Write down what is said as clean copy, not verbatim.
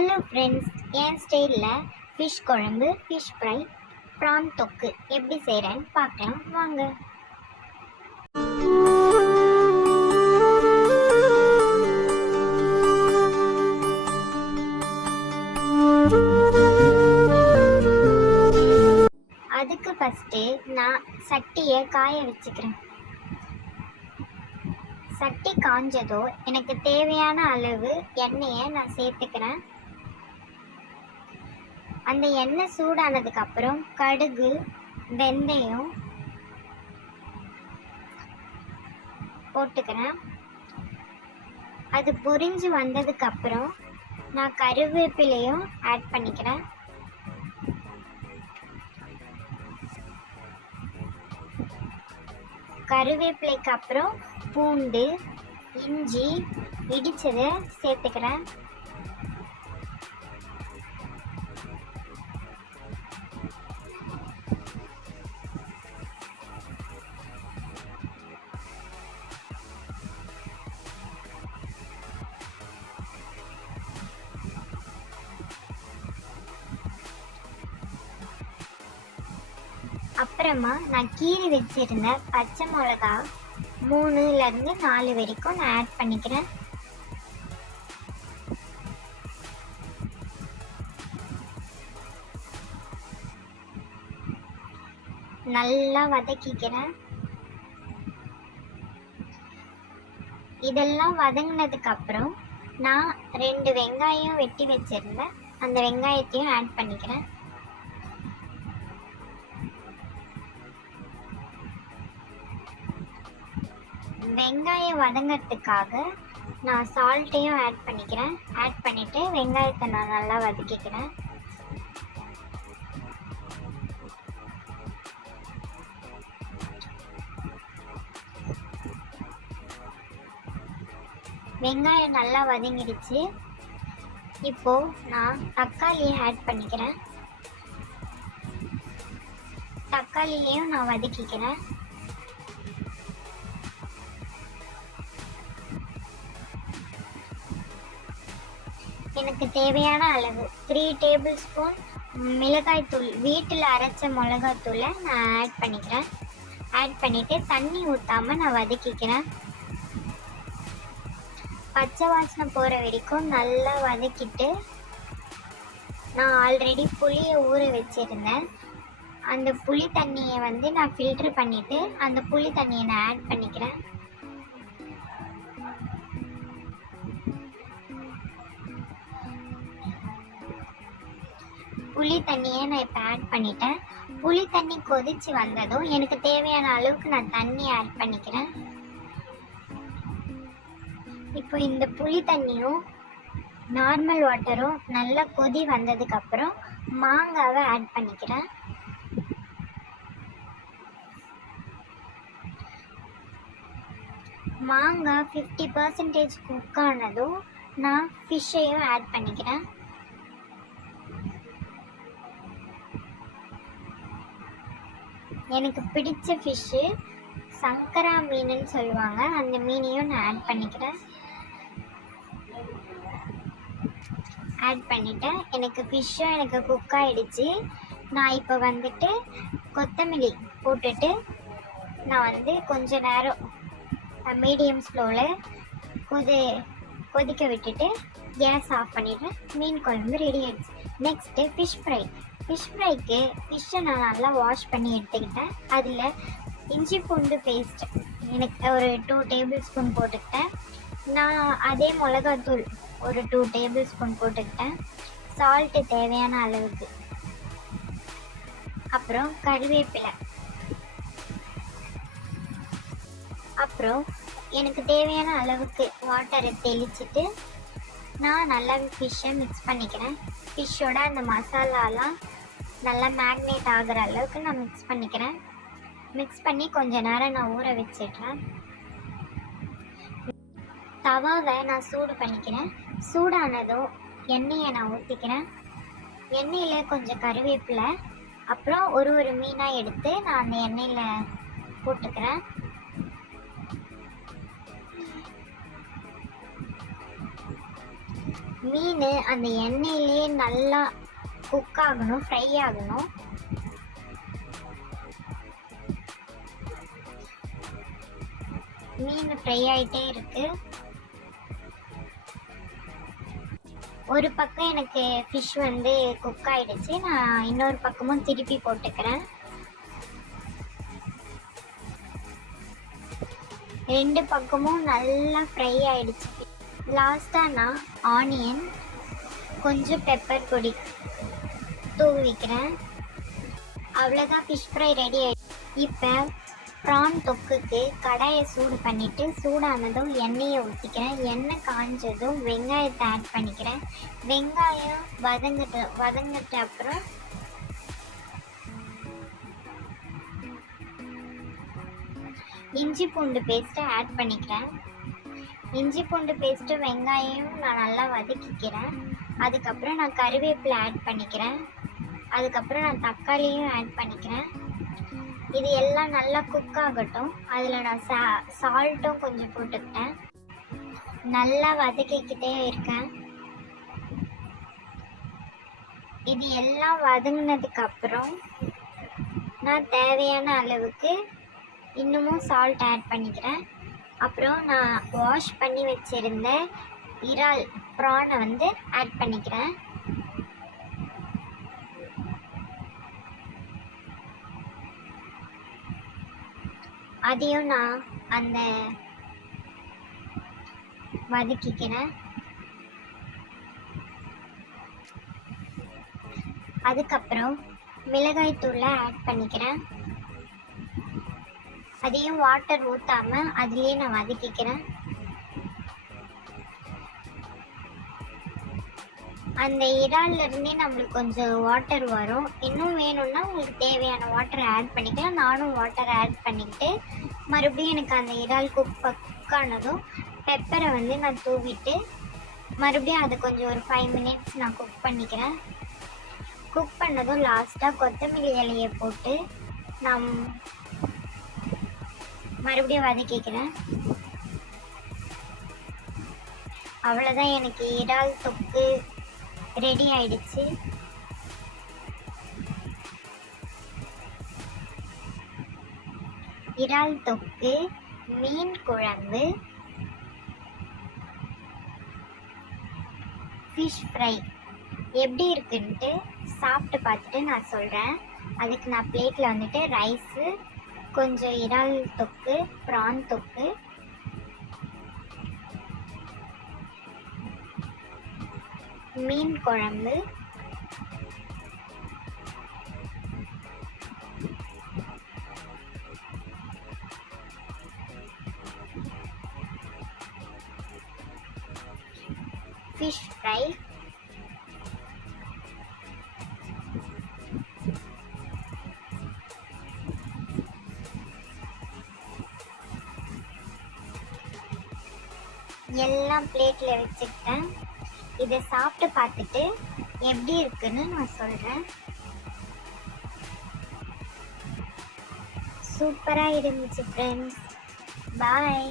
Hello friends, என் ஸ்டைலில் fish குழம்பு, fish fry, PRAN தொக்கு எப்படி செய்கிறேன்னு பார்க்கலாம் வாங்க. அதுக்கு ஃபஸ்ட்டு நான் சட்டியை காய வச்சுக்கிறேன். சட்டி காஞ்சதோ எனக்கு தேவையான அளவு எண்ணெயை நான் சேர்த்துக்கிறேன். அந்த எண்ணெய் சூடானதுக்கப்புறம் கடுகு, வெந்தயம் போட்டுக்கிறேன். அது பொரிஞ்சு வந்ததுக்கப்புறம் நான் கருவேப்பிலையும் ஆட் பண்ணிக்கிறேன். கருவேப்பிலைக்கு அப்புறம் பூண்டு, இஞ்சி இடிச்சதை சேர்த்துக்கிறேன். அப்புறமா நான் கீறி வச்சிருந்த பச்சை மிளகா 3லேருந்து 4 வரைக்கும் நான் ஆட் பண்ணிக்கிறேன். நல்லா வதக்கிக்கிறேன். இதெல்லாம் வதங்கினதுக்கு அப்புறம் நான் 2 வெங்காயம் வெட்டி வச்சிருந்தேன். அந்த வெங்காயத்தையும் ஆட் பண்ணிக்கிறேன். வெங்காயம் வதங்கிறதுக்காக நான் சால்ட்டையும் ஆட் பண்ணிக்கிறேன். ஆட் பண்ணிவிட்டு வெங்காயத்தை நான் நல்லா வதக்கிக்கிறேன். வெங்காயம் நல்லா வதங்கிடுச்சு. இப்போது நான் தக்காளியை ஆட் பண்ணிக்கிறேன். தக்காளியையும் நான் வதக்கிக்கிறேன். எனக்கு தேவையான அளவு 3 டேபிள் ஸ்பூன் மிளகாய்த்தூள், வீட்டில் அரைச்ச மிளகாய்த்தூளை நான் ஆட் பண்ணிக்கிறேன். ஆட் பண்ணிவிட்டு தண்ணி ஊற்றாமல் நான் வதக்கிக்கிறேன். பச்சை வாசனை போகிற வரைக்கும் நல்லா வதக்கிட்டு நான் ஆல்ரெடி புளியை ஊற வச்சுருந்தேன். அந்த புளி தண்ணியை நான் ஃபில்ட்ரு பண்ணிவிட்டு அந்த புளி தண்ணியை நான் ஆட் பண்ணிக்கிறேன். புளி தண்ணியை நான் இப்போ ஆட் பண்ணிட்டேன். புளி தண்ணி கொதித்து வந்ததும் எனக்கு தேவையான அளவுக்கு நான் தண்ணி ஆட் பண்ணிக்கிறேன். இப்போ இந்த புளி தண்ணியும் நார்மல் வாட்டரும் நல்லா கொதி வந்ததுக்கப்புறம் மாங்காவை ஆட் பண்ணிக்கிறேன். மாங்காய் 50% குக் ஆனதும் நான் ஃபிஷ்ஷையும் ஆட் பண்ணிக்கிறேன். எனக்கு பிடிச்ச ஃபிஷ்ஷு சங்கரா மீனுன்னு சொல்லுவாங்க. அந்த மீனையும் நான் ஆட் பண்ணிக்கிறேன். ஆட் பண்ணிவிட்டேன். எனக்கு ஃபிஷ்ஷும் எனக்கு குக் ஆகிடுச்சு. நான் இப்போ கொத்தமல்லி போட்டுட்டு நான் கொஞ்ச நேரம் மீடியம் ஸ்லோவில் கொதிக்க விட்டுட்டு கேஸ் ஆஃப் பண்ணிடுறேன். மீன் குழம்பு ரெடி ஆகிடுச்சு. Next fish fry. ஃபிஷ் ஃப்ரைக்கு ஃபிஷ்ஷை நான் நல்லா வாஷ் பண்ணி எடுத்துக்கிட்டேன். அதில் இஞ்சி பூண்டு பேஸ்ட் எனக்கு ஒரு 2 டேபிள் ஸ்பூன் போட்டுக்கிட்டேன். நான் அதே மிளகாத்தூள் ஒரு 2 டேபிள் ஸ்பூன் போட்டுக்கிட்டேன். சால்ட்டு தேவையான அளவுக்கு. அப்புறம் கருவேப்பிலை. அப்புறம் எனக்கு தேவையான அளவுக்கு வாட்டரை தெளிச்சிட்டு நான் நல்லா ஃபிஷ்ஷை மிக்ஸ் பண்ணிக்கிறேன். ஃபிஷ்ஷோட அந்த மசாலாலாம் நல்லா மேக்னேட் ஆகிற அளவுக்கு நான் மிக்ஸ் பண்ணிக்கிறேன். மிக்ஸ் பண்ணி கொஞ்ச நேரம் நான் ஊற வச்சிடுறேன். தவாவை நான் சூடு பண்ணிக்கிறேன். சூடானதும் எண்ணெயை நான் ஊற்றிக்கிறேன். எண்ணெயில் கொஞ்சம் கருவேப்பிலை, அப்புறம் ஒரு மீனாக எடுத்து நான் அந்த எண்ணெயில் போட்டுக்கிறேன். மீன் அந்த எண்ணெயிலே நல்லா குக் ஆகணும், ஃப்ரை ஆகணும். மீன் ஃப்ரை ஆகிட்டே இருக்கு. ஒரு பக்கம் எனக்கு ஃபிஷ் வந்து குக் ஆகிடுச்சு. நான் இன்னொரு பக்கமும் திருப்பி போட்டுக்கிறேன். 2 பக்கமும் நல்லா ஃப்ரை ஆகிடுச்சு. லாஸ்ட்டாக நான் ஆனியன், கொஞ்சம் பெப்பர் பொடி தூவி வைக்கிறேன். அவ்வளோதான், ஃபிஷ் ஃப்ரை ரெடி ஆகிடுச்சு. இப்போ ப்ரான் தொக்குக்கு கடாயை சூடு பண்ணிவிட்டு சூடானதும் எண்ணெயை ஊற்றிக்கிறேன். எண்ணெய் காஞ்சதும் வெங்காயத்தை ஆட் பண்ணிக்கிறேன். வெங்காயம் வதங்கிட்ட அப்புறம் இஞ்சி பூண்டு பேஸ்ட்டை ஆட் பண்ணிக்கிறேன். இஞ்சி பூண்டு பேஸ்ட்டு வெங்காயம் நான் நல்லா வதக்கிக்கிறேன். அதுக்கப்புறம் நான் கருவேப்பிலை ஆட் பண்ணிக்கிறேன். அதுக்கப்புறம் நான் தக்காளியும் ஆட் பண்ணிக்கிறேன். இது எல்லாம் நல்லா குக் ஆகட்டும். அதில் நான் சால்ட்டும் கொஞ்சம் போட்டுக்கிட்டேன். நல்லா வதக்கிக்கிட்டே இருக்கேன். இது எல்லாம் வதங்கினதுக்கப்புறம் நான் தேவையான அளவுக்கு இன்னமும் சால்ட் ஆட் பண்ணிக்கிறேன். அப்புறம் நான் வாஷ் பண்ணி வச்சுருந்த இறால் ப்ரானை வந்து ஆட் பண்ணிக்கிறேன். அதையும் நான் அந்த வதக்கிக்கிறேன். அதுக்கப்புறம் மிளகாய் தூளை ஆட் பண்ணிக்கிறேன். அதையும் வாட்டர் ஊற்றாமல் அதுலேயே நான் வதக்கிக்கிறேன். அந்த இறால்லேருந்தே நம்மளுக்கு கொஞ்சம் வாட்டர் வரும். இன்னும் வேணும்னா உங்களுக்கு தேவையான வாட்டரை ஆட் பண்ணிக்கலாம். நானும் வாட்டரை ஆட் பண்ணிக்கிட்டு மறுபடியும் எனக்கு அந்த இறால் குக்கானதும் பெப்பரை வந்து நான் தூவிட்டு மறுபடியும் அதை கொஞ்சம் ஒரு 5 மினிட்ஸ் நான் குக் பண்ணிக்கிறேன். குக் பண்ணதும் லாஸ்ட்டாக கொத்தமல்லி இலையை போட்டு நான் மறுபடியும் வதக்கிக்கிறேன். அவ்வளோதான், எனக்கு இறால் தொக்கு ரெடி ஆயிடுச்சு. இறால் தொக்கு, மீன் குழம்பு, ஃபிஷ் ஃப்ரை எப்படி இருக்குன்ட்டு சாப்பிட்டு பார்த்துட்டு நான் சொல்கிறேன். அதுக்கு நான் பிளேட்டில் வந்துட்டு ரைஸு, கொஞ்சம் இறால் தொக்கு, ப்ரான் தொக்கு, மீன் குழம்பு, ஃபிஷ் ஃப்ரை, எல்லாம் பிளேட்டில் வச்சுக்கிட்டேன். இதை சாப்பிட்டு பார்த்துட்டு எப்படி இருக்குன்னு நான் சொல்கிறேன். சூப்பராக இருந்துச்சு ஃப்ரெண்ட்ஸ். பாய்.